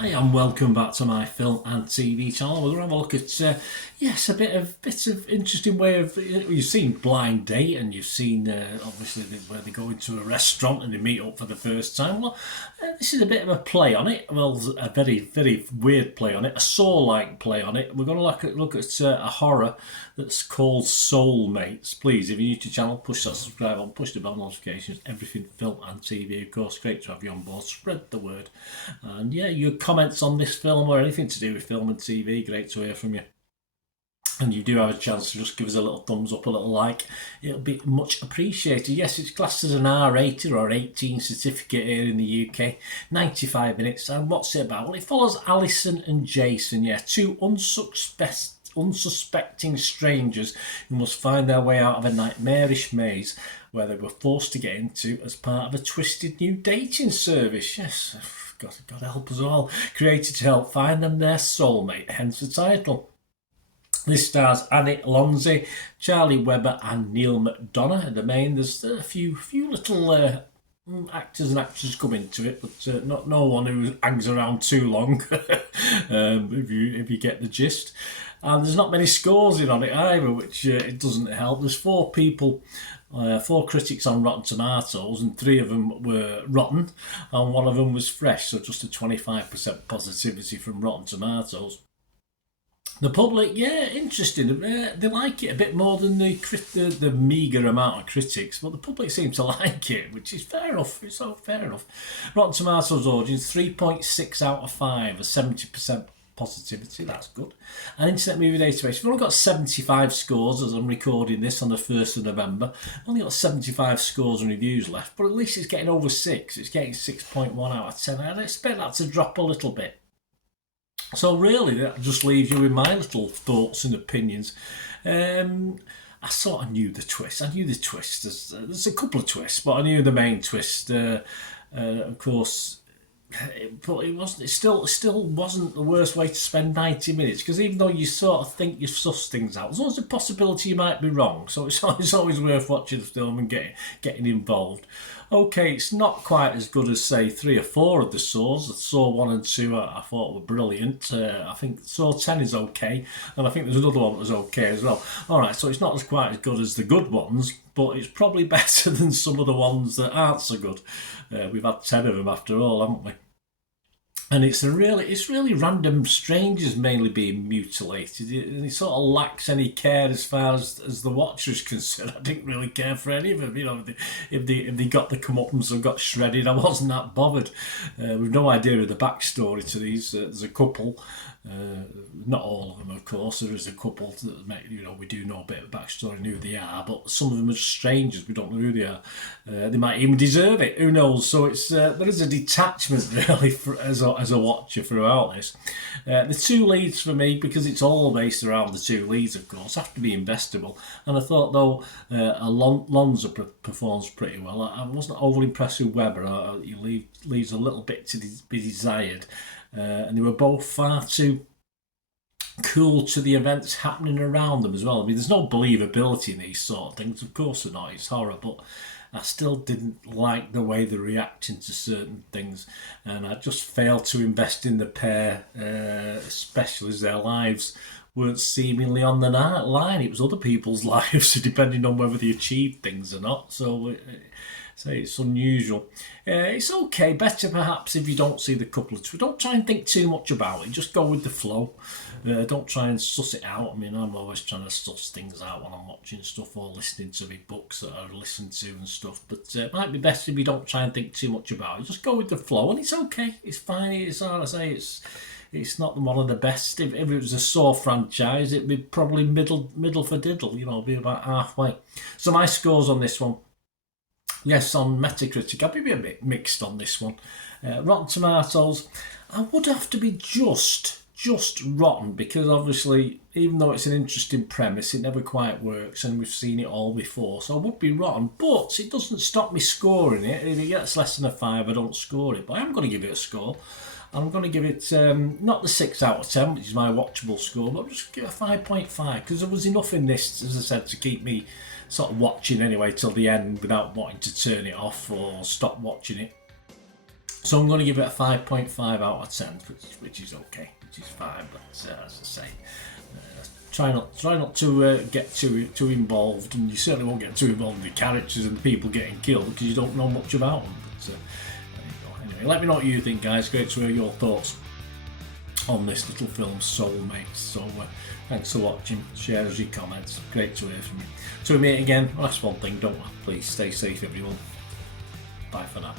Hi and welcome back to my film and TV channel. We're going to have a look at a bit of interesting way of you've seen Blind Date and you've seen obviously where they go into a restaurant and they meet up for the first time. Well, this is a bit of a play on it. Well, a very weird play on it, a Saw-like play on it. We're going to look at a horror that's called Soulmates. Please, if you're new to the channel, push that subscribe on, push the bell notifications, everything film and TV. Of course, great to have you on board. Spread the word, and yeah, your comments on this film or anything to do with film and TV, great to hear from you. And you do have a chance to just give us a little thumbs up, a little like. It'll be much appreciated. Yes, it's classed as an R-rated or 18 certificate here in the UK. 95 minutes. And what's it about? Well, it follows Alison and Jason, two unsuspecting strangers who must find their way out of a nightmarish maze where they were forced to get into as part of a twisted new dating service. Yes, God help us all. Created to help find them their soulmate, hence the title. This stars Annie Lonzi, Charlie Webber and Neil McDonough in the main. There's a few little actors and actresses come into it, but not no one who hangs around too long. If you get the gist. And there's not many scores in on it either, which it doesn't help. There's 4 people, 4 critics on Rotten Tomatoes, and 3 of them were rotten, and 1 of them was fresh, so just a 25% positivity from Rotten Tomatoes. The public, interesting. They like it a bit more than the meagre amount of critics, but the public seem to like it, which is fair enough. It's all fair enough. Rotten Tomatoes audience 3.6 out of 5, a 70% positivity. That's good. And Internet Movie Database, we've only got 75 scores as I'm recording this on the 1st of November. Only got 75 scores and reviews left, but at least it's getting over 6. It's getting 6.1 out of 10. I'd expect that to drop a little bit. So really, that just leaves you with my little thoughts and opinions. I sort of knew the twist. There's a couple of twists, but I knew the main twist. Of course, but it wasn't. It still wasn't the worst way to spend 90 minutes, because even though you sort of think you've sussed things out, there's always a possibility you might be wrong. So it's always worth watching the film and getting involved. Okay, it's not quite as good as, say, 3 or 4 of the Saws. The Saw 1 and 2 I thought were brilliant. I think Saw 10 is okay, and I think there's another one that was okay as well. Alright, so it's not quite as good as the good ones, but it's probably better than some of the ones that aren't so good. We've had 10 of them after all, haven't we? And it's really random strangers mainly being mutilated, and it sort of lacks any care as far as the watcher is concerned. I didn't really care for any of them. If they got the comeuppance or got shredded, I wasn't that bothered. We've no idea of the backstory to these. There's a couple, not all of them, of course. There is a couple that we do know a bit of backstory and who they are, but some of them are strangers. We don't know who they are. They might even deserve it. Who knows? So it's there is a detachment really as a watcher throughout this. The 2 leads for me, because it's all based around the 2 leads, of course, have to be investable. And I thought, though, Alonso performs pretty well. I wasn't overly impressed with Webber. He leaves a little bit to be desired. And they were both far too cool to the events happening around them as well. I mean, there's no believability in these sort of things. Of course they're not. It's horror, but I still didn't like the way they're reacting to certain things, and I just failed to invest in the pair, especially as their lives weren't seemingly on the line. It was other people's lives, depending on whether they achieved things or not. So it's unusual. It's okay, better perhaps if you don't see the couple of... Don't try and think too much about it, just go with the flow. Don't try and suss it out. I mean, I'm always trying to suss things out when I'm watching stuff or listening to my books that I listen to and stuff, but it might be best if you don't try and think too much about it. Just go with the flow, and it's okay. It's fine. It's hard to say. It's not one of the best. If it was a Saw franchise, it'd be probably middle for diddle, be about halfway. So my scores on this one, yes, on Metacritic, I'll be a bit mixed on this one. Rotten Tomatoes, I would have to be just rotten, because obviously, even though it's an interesting premise, it never quite works, and we've seen it all before, so I would be rotten, but it doesn't stop me scoring it. If it gets less than a 5, I don't score it, but I am going to give it a score. I'm going to give it not the 6 out of 10, which is my watchable score, but I'll just give it a 5.5, because there was enough in this, as I said, to keep me sort of watching anyway till the end without wanting to turn it off or stop watching it. So I'm going to give it a 5.5 out of 10, which is okay, which is fine. But as I say, try not to get too involved, and you certainly won't get too involved in the characters and the people getting killed because you don't know much about them. But there you go. Anyway, let me know what you think, guys. Great to hear your thoughts on this little film, Soulmates. So thanks for watching. Share us your comments. Great to hear from you. Till we meet again. Last one thing, don't please stay safe, everyone. Bye for now.